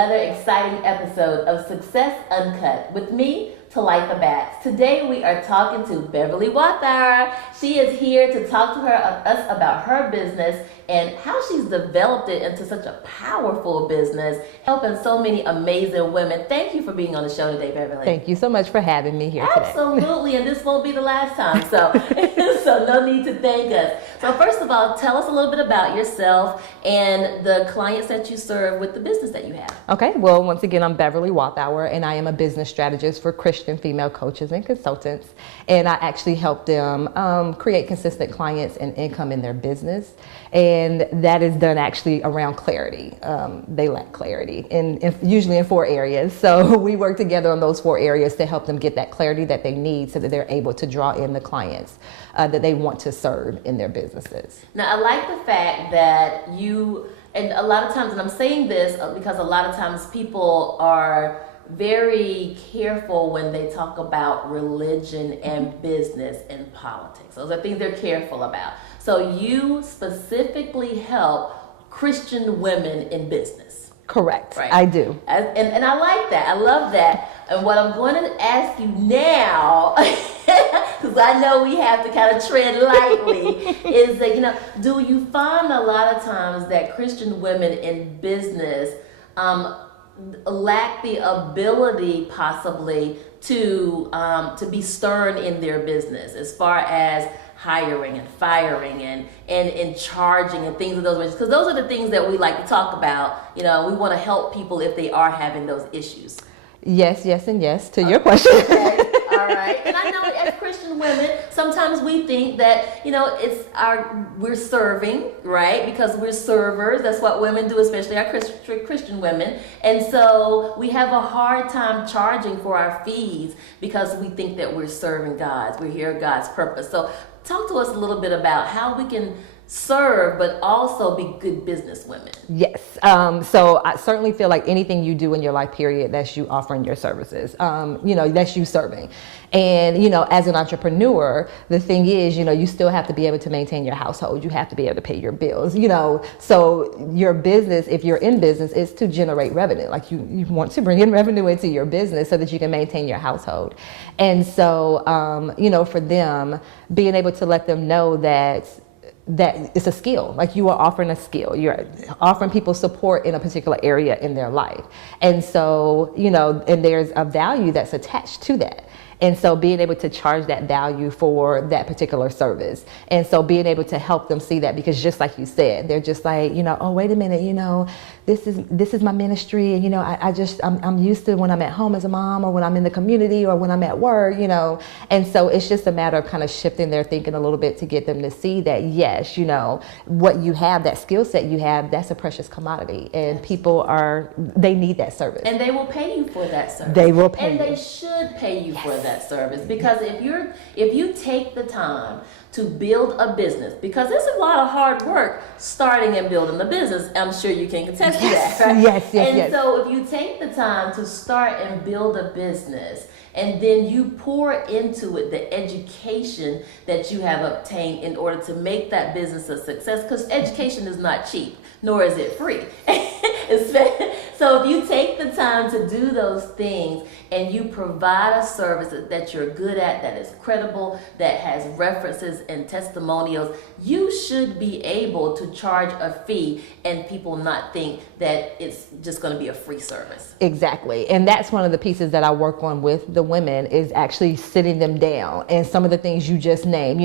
another exciting episode of Success Uncut with me, Talitha. Today we are talking to Beverly Walthour. She is here to talk to us about her business and how she's developed it into such a powerful business, helping so many amazing women. Thank you for being on the show today, Beverly. Thank you so much for having me here today. Absolutely, and this won't be the last time, so no need to thank us. So first of all, tell us a little bit about yourself and the clients that you serve with the business that you have. Okay, well, once again, I'm Beverly Walthour, and I am a business strategist for Christian female coaches and consultants, and I actually help them create consistent clients and income in their business, and that is done actually around clarity. They lack clarity, usually in 4 areas, so we work together on those 4 areas to help them get that clarity that they need so that they're able to draw in the clients that they want to serve in their businesses. Now, I like the fact that and a lot of times, and I'm saying this because a lot of times people are very careful when they talk about religion and business and politics. Those are things they're careful about. So you specifically help Christian women in business. Correct, right? I do. And I like that, I love that. And what I'm going to ask you now, because I know we have to kind of tread lightly, is that, do you find a lot of times that Christian women in business lack the ability possibly to be stern in their business as far as hiring and firing and charging and things of those nature? Because those are the things that we like to talk about. We want to help people if they are having those issues. Yes, and yes to your question. Okay. All right. And I know as Christian women, sometimes we think that, we're serving, right? Because we're servers. That's what women do, especially our Christian women. And so we have a hard time charging for our fees because we think that we're serving God. We're here God's purpose. So talk to us a little bit about how we can serve, but also be good business women. Yes. So I certainly feel like anything you do in your life, period, that's you offering your services, that's you serving. And, as an entrepreneur, the thing is, you still have to be able to maintain your household. You have to be able to pay your bills, so your business, if you're in business, is to generate revenue. Like you want to bring in revenue into your business so that you can maintain your household. And so, for them, being able to let them know that it's a skill. Like you are offering a skill. You're offering people support in a particular area in their life. And so, and there's a value that's attached to that. And so being able to charge that value for that particular service. And so being able to help them see that, because just like you said, they're just like, oh, wait a minute, this is my ministry. And, I'm used to when I'm at home as a mom, or when I'm in the community, or when I'm at work, And so it's just a matter of kind of shifting their thinking a little bit to get them to see that, yes, what you have, that skill set you have, that's a precious commodity. And yes, people they need that service. And they will pay you for that service. They will pay you. And they should pay you for that service, because if you take the time to build a business, because it's a lot of hard work starting and building a business, I'm sure you can attest to that, right? Yes. So if you take the time to start and build a business, and then you pour into it the education that you have obtained in order to make that business a success, because education is not cheap, nor is it free. So if you take the time to do those things and you provide a service that you're good at, that is credible, that has references and testimonials, you should be able to charge a fee and people not think that it's just going to be a free service. Exactly. And that's one of the pieces that I work on with the women, is actually sitting them down. And some of the things you just named,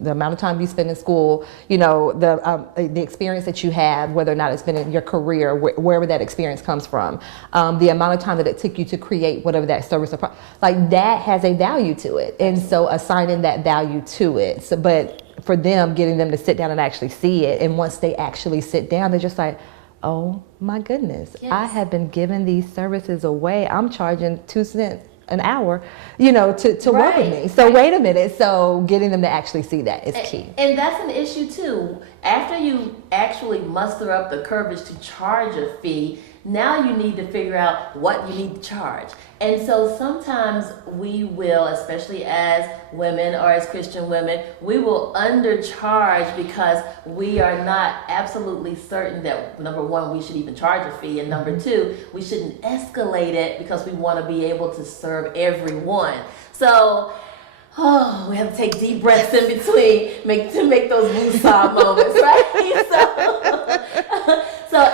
the amount of time you spend in school, the experience that you have, whether or not it's been in your career, wherever that experience comes from, the amount of time that it took you to create whatever that service or like that has a value to it. And so assigning that value to it. So, but for them, getting them to sit down and actually see it. And once they actually sit down, they're just like, oh my goodness, yes, I have been giving these services away. I'm charging 2 cents an hour, to work with me. So wait a minute. So getting them to actually see that is key. And that's an issue too. After you actually muster up the courage to charge a fee, Now you need to figure out what you need to charge. And so sometimes we will, especially as women or as Christian women, we will undercharge because we are not absolutely certain that, number one, we should even charge a fee, and number two, we shouldn't escalate it because we want to be able to serve everyone. So we have to take deep breaths in between to make those woosah moments, right?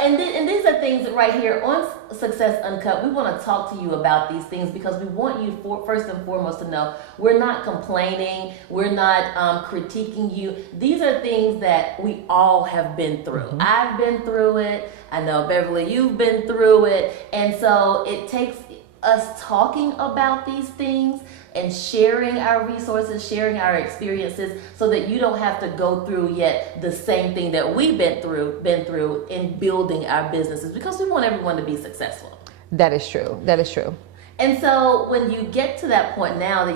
And these are things right here on Success Uncut. We want to talk to you about these things because we want you first and foremost to know we're not complaining, we're not critiquing you. These are things that we all have been through. Mm-hmm. I've been through it. I know, Beverly, you've been through it. And so it takes us talking about these things and sharing our resources, sharing our experiences, so that you don't have to go through yet the same thing that we've been through in building our businesses, because we want everyone to be successful. That is true. That is true. And so when you get to that point now that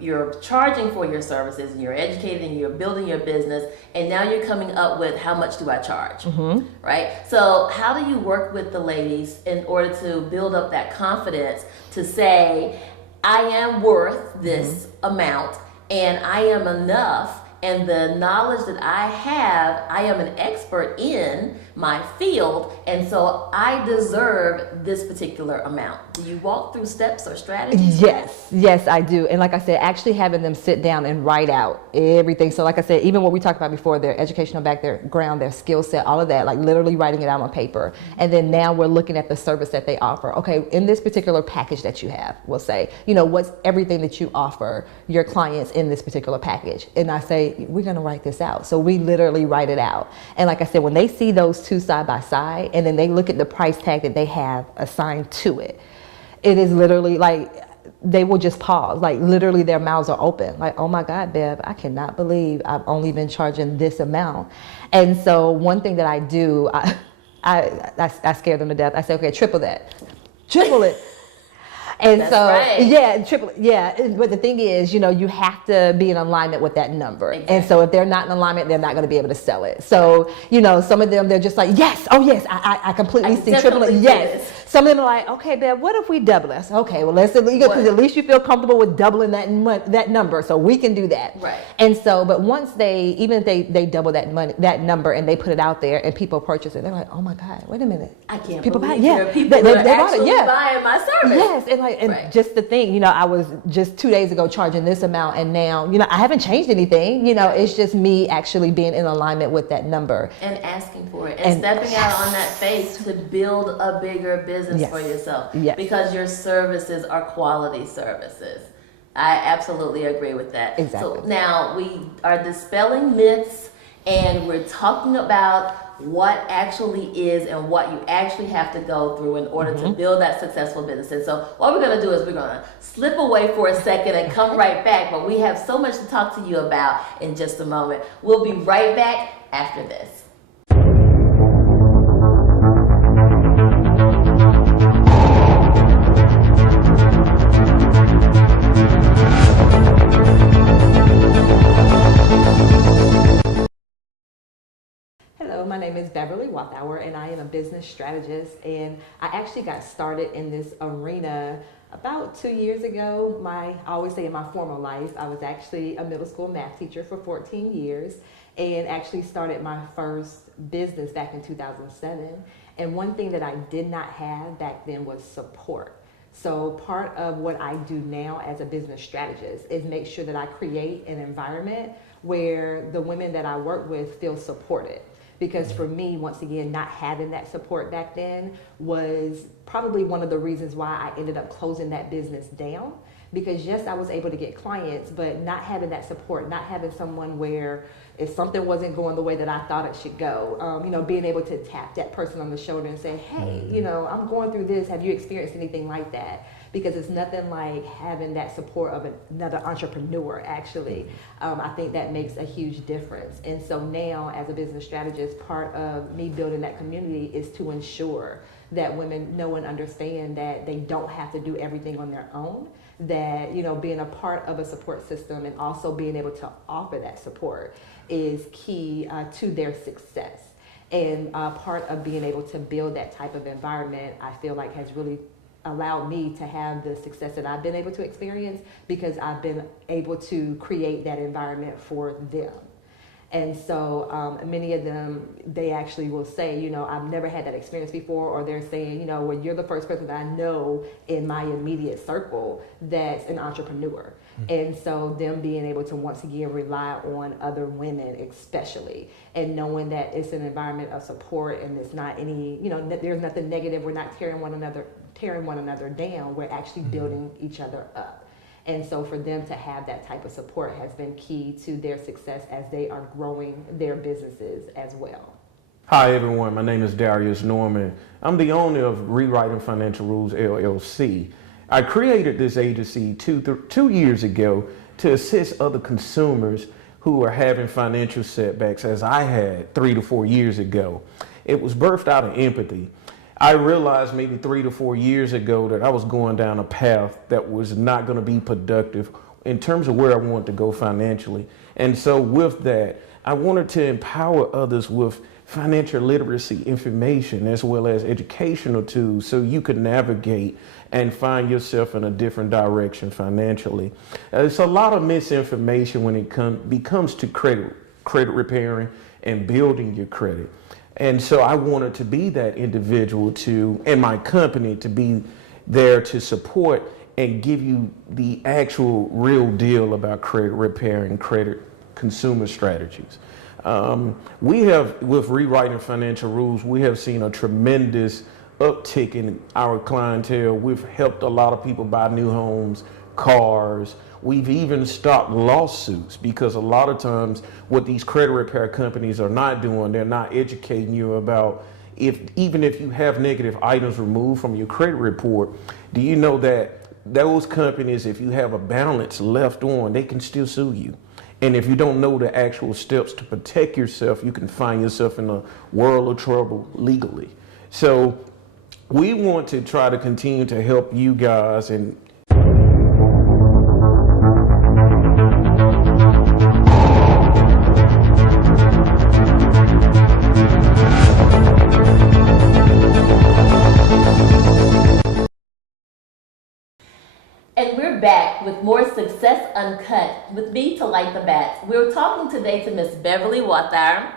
you're charging for your services and you're educating, you're building your business, and now you're coming up with, how much do I charge? Mm-hmm. Right? So how do you work with the ladies in order to build up that confidence to say, I am worth this amount and I am enough, and the knowledge that I have, I am an expert in my field, and so I deserve this particular amount. Do you walk through steps or strategies? Yes, I do. And like I said, actually having them sit down and write out everything. So like I said, even what we talked about before, their educational background, their skill set, all of that, like literally writing it out on paper. And then now we're looking at the service that they offer. Okay, in this particular package that you have, we'll say, what's everything that you offer your clients in this particular package? And I say, we're going to write this out. So we literally write it out. And like I said, when they see those two side by side, and then they look at the price tag that they have assigned to it, it is literally like they will just pause, like literally their mouths are open, like, oh my God, Bev, I cannot believe I've only been charging this amount. And so one thing that I do, I scare them to death. I say, okay, triple it. And That's so, right. triple, but the thing is, you have to be in alignment with that number. Exactly. And so if they're not in alignment, they're not going to be able to sell it. So, some of them, they're just like, yes, I completely see triple it. Yes. Some of them are like, okay, Bev, what if we double it? Okay, well, let's because at least you feel comfortable with doubling that number, so we can do that. Right. And so, but once even if they double that number and they put it out there and people purchase it, they're like, oh my God, wait a minute. I can't people believe buy it. Yeah. There are people that are actually buying my service. Yes, and just the thing, I was just 2 days ago charging this amount, and now, I haven't changed anything. It's just me actually being in alignment with that number. And asking for it. And stepping out on that faith to build a bigger business for yourself. Yes. Because your services are quality services. I absolutely agree with that. Exactly. So now we are dispelling myths, and we're talking about what actually is and what you actually have to go through in order to build that successful business. And so what we're going to do is we're going to slip away for a second and come right back, but we have so much to talk to you about in just a moment. We'll be right back after this. My name is Beverly Walthour, and I am a business strategist, and I actually got started in this arena about 2 years ago. I always say in my former life, I was actually a middle school math teacher for 14 years and actually started my first business back in 2007. And one thing that I did not have back then was support. So part of what I do now as a business strategist is make sure that I create an environment where the women that I work with feel supported. Because for me, once again, not having that support back then was probably one of the reasons why I ended up closing that business down. Because yes, I was able to get clients, but not having that support, not having someone where if something wasn't going the way that I thought it should go, being able to tap that person on the shoulder and say, hey, I'm going through this. Have you experienced anything like that? Because it's nothing like having that support of another entrepreneur, actually. I think that makes a huge difference. And so now, as a business strategist, part of me building that community is to ensure that women know and understand that they don't have to do everything on their own, that, being a part of a support system and also being able to offer that support is key to their success. And part of being able to build that type of environment, I feel like has really allowed me to have the success that I've been able to experience because I've been able to create that environment for them. And so many of them, they actually will say, you know, I've never had that experience before, or they're saying, you know, well, you're the first person that I know in my immediate circle that's an entrepreneur. And so them being able to once again rely on other women especially, and knowing that it's an environment of support and it's not any, you know, there's nothing negative. We're not tearing one another down. We're actually building each other up. And so for them to have that type of support has been key to their success as they are growing their businesses as well. Hi everyone, my name is Darius Norman. I'm the owner of Rewriting Financial Rules LLC. I created this agency two years ago to assist other consumers who are having financial setbacks as I had 3 to 4 years ago. It was birthed out of empathy. I realized maybe 3 to 4 years ago that I was going down a path that was not going to be productive in terms of where I wanted to go financially. And so with that, I wanted to empower others with financial literacy information as well as educational tools so you could navigate and find yourself in a different direction financially. There's a lot of misinformation when it comes to credit repairing and building your credit. And so I wanted to be that individual and my company to be there to support and give you the actual real deal about credit repair and credit consumer strategies. With Rewriting Financial Rules, we have seen a tremendous uptick in our clientele. We've helped a lot of people buy new homes, cars. We've even stopped lawsuits because a lot of times what these credit repair companies are not doing, they're not educating you about even if you have negative items removed from your credit report, do you know that those companies, if you have a balance left on, they can still sue you. And if you don't know the actual steps to protect yourself, you can find yourself in a world of trouble legally. So we want to try to continue to help you guys and back with more Success Uncut with me, Talitha. We're talking today to Miss Beverly Walthour,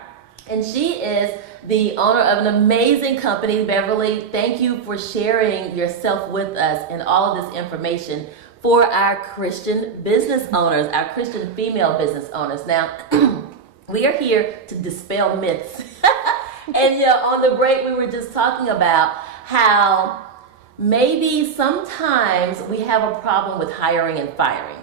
and she is the owner of an amazing company. Beverly, thank you for sharing yourself with us and all of this information for our Christian business owners, our Christian female business owners. Now, we are here to dispel myths. And on the break, we were just talking about how maybe sometimes we have a problem with hiring and firing.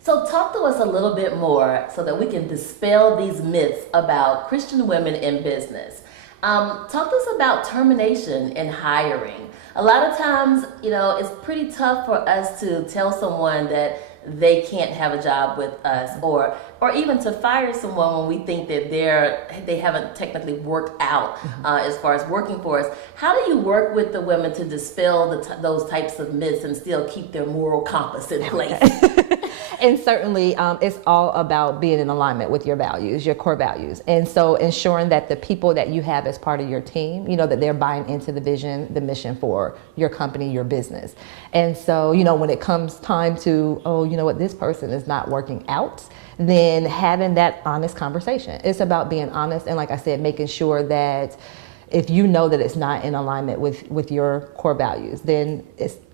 So talk to us a little bit more so that we can dispel these myths about Christian women in business. Talk to us about termination and hiring. A lot of times, it's pretty tough for us to tell someone that they can't have a job with us, or even to fire someone when we think that they haven't technically worked out as far as working for us. How do you work with the women to dispel those types of myths and still keep their moral compass in place? And certainly it's all about being in alignment with your values, your core values. And so ensuring that the people that you have as part of your team, that they're buying into the vision, the mission for your company, your business. And so, when it comes time to, this person is not working out, then having that honest conversation. It's about being honest. And like I said, making sure that if you know that it's not in alignment with your core values, then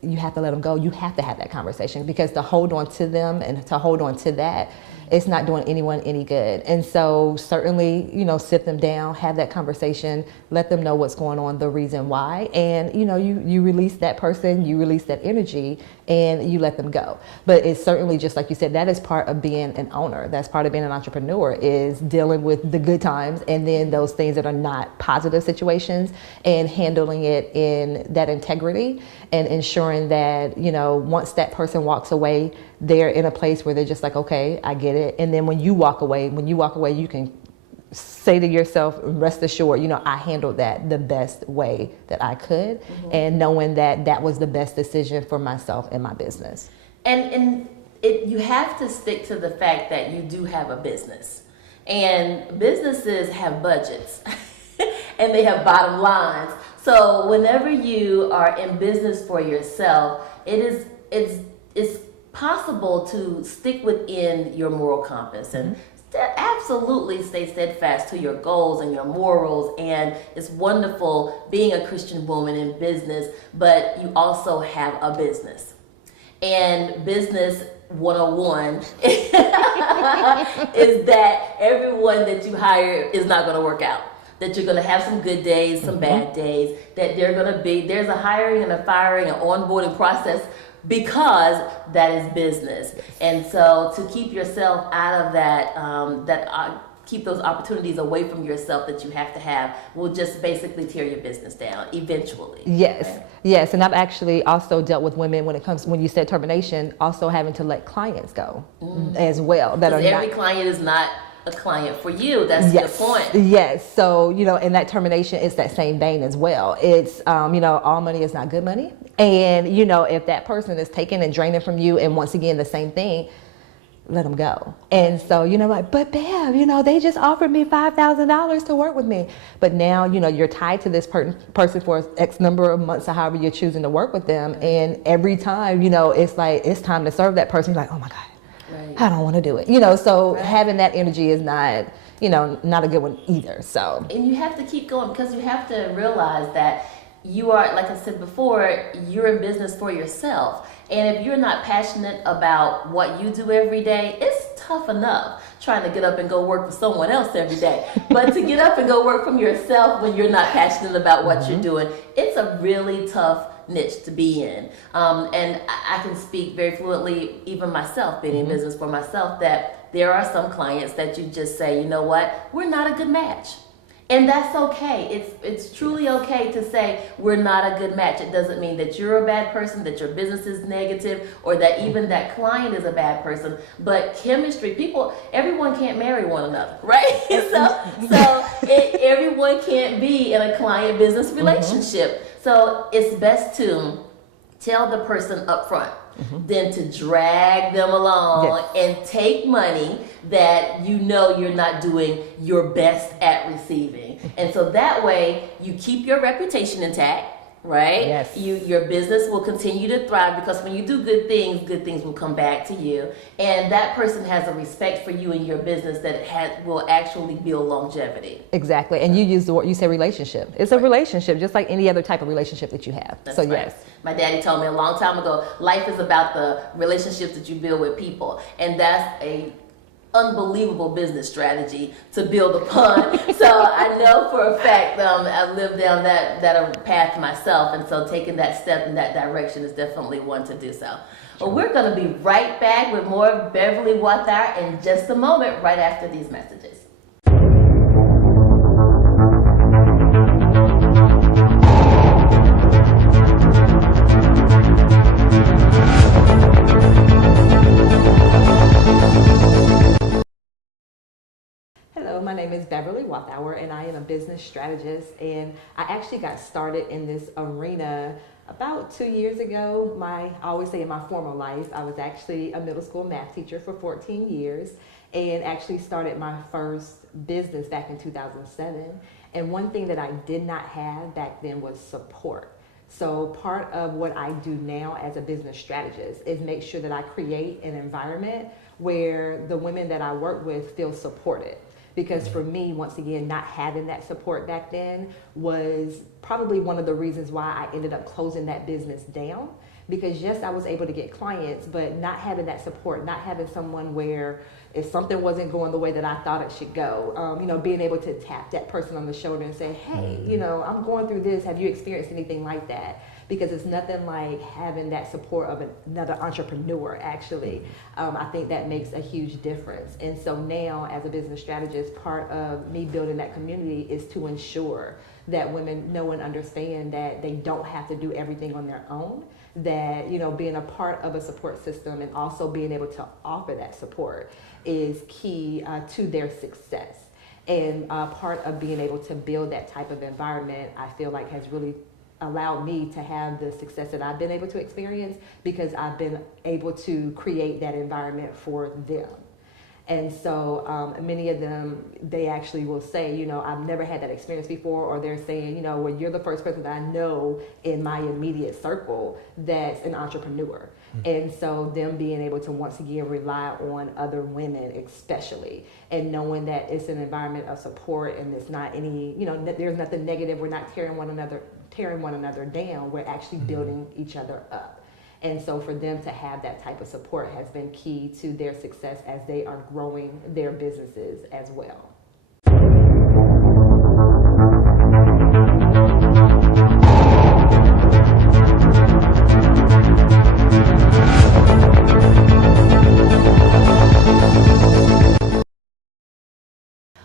you have to let them go. You have to have that conversation, because to hold on to them and to hold on to that, it's not doing anyone any good. And so certainly, sit them down, have that conversation, let them know what's going on, the reason why, and you release that person, you release that energy, and you let them go. But it's certainly, just like you said, that is part of being an owner. That's part of being an entrepreneur, is dealing with the good times and then those things that are not positive situations, and handling it in that integrity and ensuring that, once that person walks away, they're in a place where they're just like, okay, I get it. And then when you walk away, you can say to yourself, rest assured, I handled that the best way that I could, and knowing that that was the best decision for myself and my business. And you have to stick to the fact that you do have a business. And businesses have budgets and they have bottom lines. So whenever you are in business for yourself, it's possible to stick within your moral compass and absolutely stay steadfast to your goals and your morals. And it's wonderful being a Christian woman in business, but you also have a business. And business 101 is that everyone that you hire is not going to work out. That you're going to have some good days, some bad days, that there's a hiring and a firing and onboarding process because that is business. And so to keep yourself out of that, keep those opportunities away from yourself that you have will just basically tear your business down eventually. Yes, right? yes. And I've actually also dealt with women when you said termination, also having to let clients go as well. Every client is not a client for you. That's the point. Yes. So, in that termination, it's that same vein as well. It's, all money is not good money. And, if that person is taking and draining from you, and once again, the same thing, let them go. And so, but Bev, they just offered me $5,000 to work with me. But now, you're tied to this person for X number of months or however you're choosing to work with them. And every time, it's like, it's time to serve that person. You're like, oh my God. Right. I don't want to do it. So having that energy is not, not a good one either. So. And you have to keep going because you have to realize that you are, like I said before, you're in business for yourself. And if you're not passionate about what you do every day, it's tough enough trying to get up and go work for someone else every day. But to get up and go work from yourself when you're not passionate about what you're doing, it's a really tough niche to be in. And I can speak very fluently, even myself, being in business for myself, that there are some clients that you just say, you know what, we're not a good match. And that's okay. It's truly okay to say we're not a good match. It doesn't mean that you're a bad person, that your business is negative, or that even that client is a bad person. But chemistry, everyone can't marry one another, right? Everyone can't be in a client-business relationship. So it's best to tell the person up front than to drag them along and take money that you're not doing your best at receiving. And so that way you keep your reputation intact, right? Yes. Your business will continue to thrive because when you do good things will come back to you. And that person has a respect for you and your business that will actually build longevity. Exactly. And you say relationship. It's a relationship just like any other type of relationship that you have. That's so right. Yes. My daddy told me a long time ago, life is about the relationships that you build with people. And that's a unbelievable business strategy to build upon. So I know for a fact I've lived down that path myself, and so taking that step in that direction is definitely one to do so. Well, we're going to be right back with more Beverly Walthour in just a moment, right after these messages. My name is Beverly Walthour, and I am a business strategist. And I actually got started in this arena about 2 years ago. I always say in my former life, I was actually a middle school math teacher for 14 years and actually started my first business back in 2007. And one thing that I did not have back then was support. So part of what I do now as a business strategist is make sure that I create an environment where the women that I work with feel supported. Because for me, once again, not having that support back then was probably one of the reasons why I ended up closing that business down. Because yes, I was able to get clients, but not having that support, not having someone where if something wasn't going the way that I thought it should go, being able to tap that person on the shoulder and say, hey, I'm going through this. Have you experienced anything like that? Because it's nothing like having that support of another entrepreneur, actually. I think that makes a huge difference. And so now, as a business strategist, part of me building that community is to ensure that women know and understand that they don't have to do everything on their own, that, being a part of a support system and also being able to offer that support is key to their success. And part of being able to build that type of environment, I feel like has really allowed me to have the success that I've been able to experience because I've been able to create that environment for them. And so many of them, they actually will say, you know, I've never had that experience before, or they're saying, you know, well, you're the first person that I know in my immediate circle that's an entrepreneur. And so them being able to once again rely on other women especially, and knowing that it's an environment of support and it's not any, you know, there's nothing negative. We're not tearing one another down. We're actually building each other up. And so for them to have that type of support has been key to their success as they are growing their businesses as well.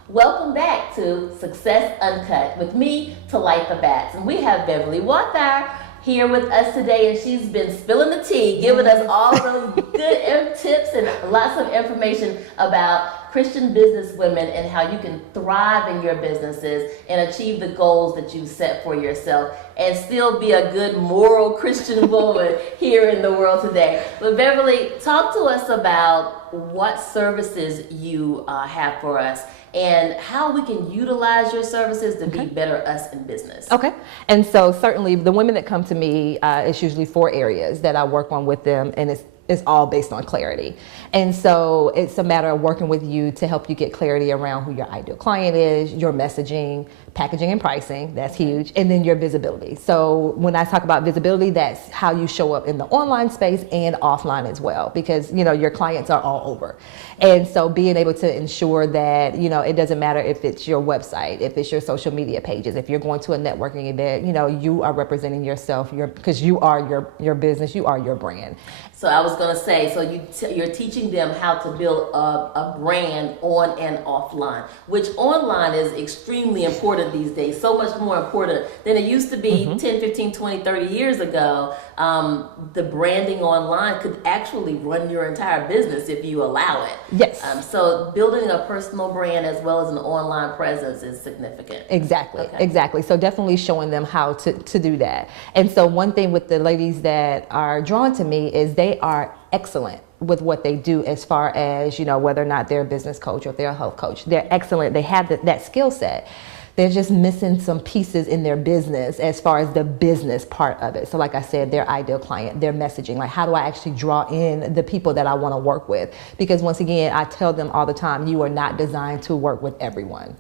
Welcome back to Success Uncut with me, Talitha, and we have Beverly Walthour here with us today, and she's been spilling the tea, giving us all those good tips and lots of information about Christian business women and how you can thrive in your businesses and achieve the goals that you set for yourself and still be a good moral Christian woman here in the world today. But Beverly, talk to us about what services you have for us and how we can utilize your services to be better us in business. Okay. And so certainly the women that come to me, it's usually 4 areas that I work on with them, and it's all based on clarity. And so it's a matter of working with you to help you get clarity around who your ideal client is, your messaging, packaging and pricing, that's huge, and then your visibility. So when I talk about visibility, that's how you show up in the online space and offline as well, because, you know, your clients are all over. And so being able to ensure that, you know, it doesn't matter if it's your website, if it's your social media pages, if you're going to a networking event, you know, you are representing yourself, because you are your business, you are your brand. So I was going to say, so you're teaching them how to build a brand on and offline, which online is extremely important these days, so much more important than it used to be 10, 15, 20, 30 years ago. The branding online could actually run your entire business if you allow it. Yes. So building a personal brand as well as an online presence is significant. Exactly. Exactly. So definitely showing them how to do that. And so one thing with the ladies that are drawn to me is they are excellent with what they do, as far as, you know, whether or not they're a business coach or if they're a health coach. They're excellent. They have that skill set. They're just missing some pieces in their business as far as the business part of it. So like I said, their ideal client, their messaging, like how do I actually draw in the people that I want to work with? Because once again, I tell them all the time, you are not designed to work with everyone.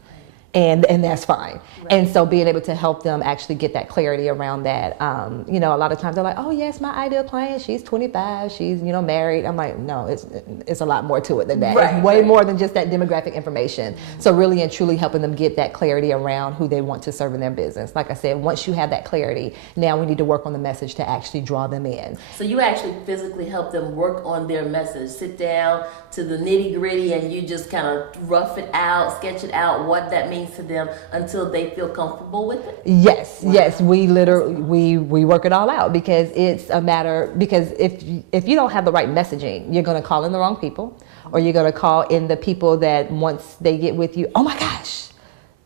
And that's fine. Right. And so being able to help them actually get that clarity around that. You know, a lot of times they're like, oh yes, my ideal client, she's 25, she's, you know, married. I'm like, no, it's a lot more to it than that. Right. It's way more than just that demographic information. Mm-hmm. So really and truly helping them get that clarity around who they want to serve in their business. Like I said, once you have that clarity, now we need to work on the message to actually draw them in. So you actually physically help them work on their message, sit down to the nitty gritty, and you just kind of rough it out, sketch it out, what that means to them until they feel comfortable with it? Yes, wow. Yes, we literally we work it all out, because it's a matter, because if you don't have the right messaging, you're going to call in the wrong people, or you're going to call in the people that once they get with you, oh my gosh,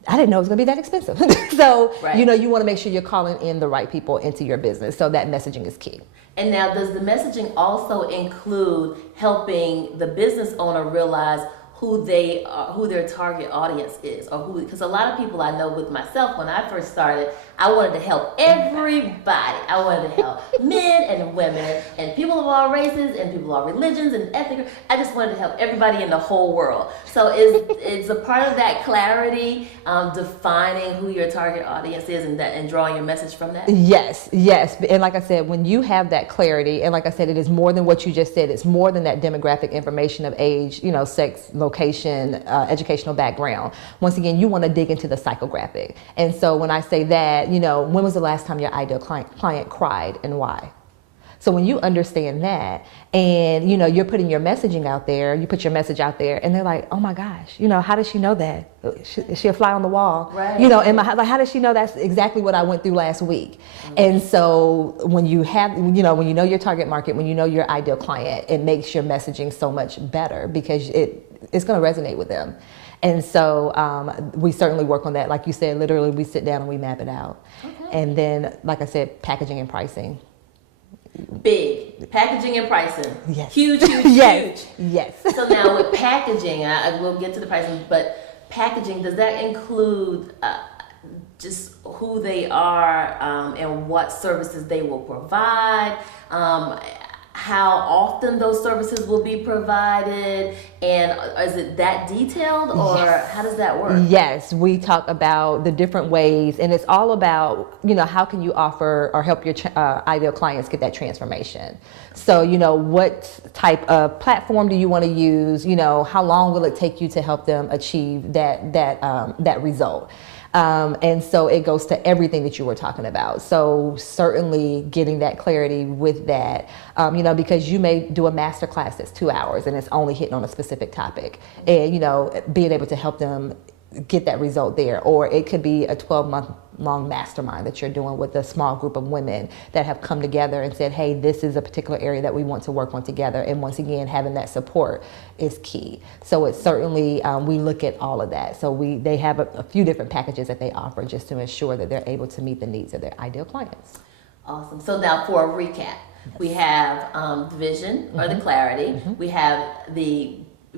I didn't know it was going to be that expensive. So, right. You know, you want to make sure you're calling in the right people into your business. So that messaging is key. And now, does the messaging also include helping the business owner realize who they are, who their target audience is, or who? Because a lot of people I know, with myself, when I first started, I wanted to help everybody. I wanted to help men and women and people of all races and people of all religions and ethnic. I just wanted to help everybody in the whole world. So is a part of that clarity defining who your target audience is and drawing your message from that? Yes. And like I said, when you have that clarity, and like I said, it is more than what you just said. It's more than that demographic information of age, you know, sex, location, educational background. Once again, you want to dig into the psychographic. And so when I say that, you know, when was the last time your ideal client cried and why? So when you understand that, and, you know, you're putting your messaging out there, you put your message out there, and they're like, oh my gosh, you know, how does she know that? Is she a fly on the wall? Right. You know, like, how does she know that's exactly what I went through last week? Mm-hmm. And so when you have, you know, when you know your target market, when you know your ideal client, it makes your messaging so much better, because it's going to resonate with them. And so we certainly work on that. Like you said, literally we sit down and we map it out. Okay. And then, like I said, packaging and pricing. Big. Packaging and pricing. Yes. Huge, huge, Yes. huge. Yes. So now with packaging, I will get to the pricing, but packaging, does that include just who they are and what services they will provide? How often those services will be provided, and is it that detailed, or Yes. how does that work? Yes, we talk about the different ways, and it's all about, how can you offer or help your ideal clients get that transformation. So, what type of platform do you want to use? How long will it take you to help them achieve that result? And so it goes to everything that you were talking about. So certainly getting that clarity with that, because you may do a master class that's 2 hours and it's only hitting on a specific topic, and, being able to help them get that result there. Or it could be a 12-month long mastermind that you're doing with a small group of women that have come together and said, hey, this is a particular area that we want to work on together. And once again, having that support is key. So it's certainly, we look at all of that. So they have a few different packages that they offer just to ensure that they're able to meet the needs of their ideal clients. Awesome. So now for a recap, we have the vision or the clarity. We have the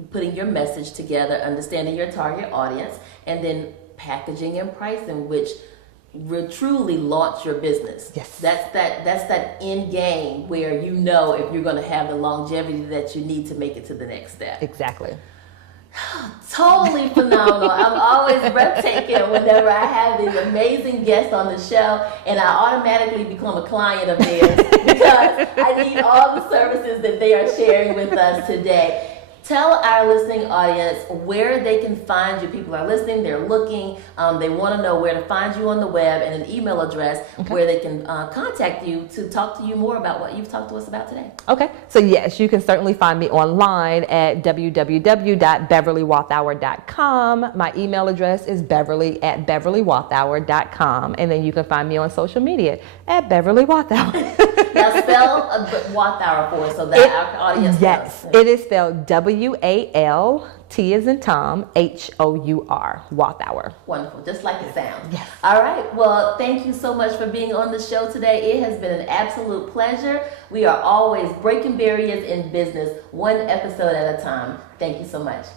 putting your message together, understanding your target audience, and then packaging and pricing, which will truly launch your business. Yes. That's that end game where if you're going to have the longevity that you need to make it to the next step. Exactly. Totally phenomenal. I'm always breathtaking whenever I have these amazing guests on the show, and I automatically become a client of theirs because I need all the services that they are sharing with us today. Tell our listening audience where they can find you. People are listening, they're looking, they want to know where to find you on the web, and an email address where they can contact you to talk to you more about what you've talked to us about today. Okay, so yes, you can certainly find me online at www.beverlywalthour.com. My email address is beverly@beverlywalthour.com, and then you can find me on social media at Beverly Walthour. Now spell Walthour for us so that our audience yes, knows. it is spelled W-A-L-T as in Tom, H-O-U-R, Walthour. Wonderful, just like it sounds. Yes. All right, well, thank you so much for being on the show today. It has been an absolute pleasure. We are always breaking barriers in business, one episode at a time. Thank you so much.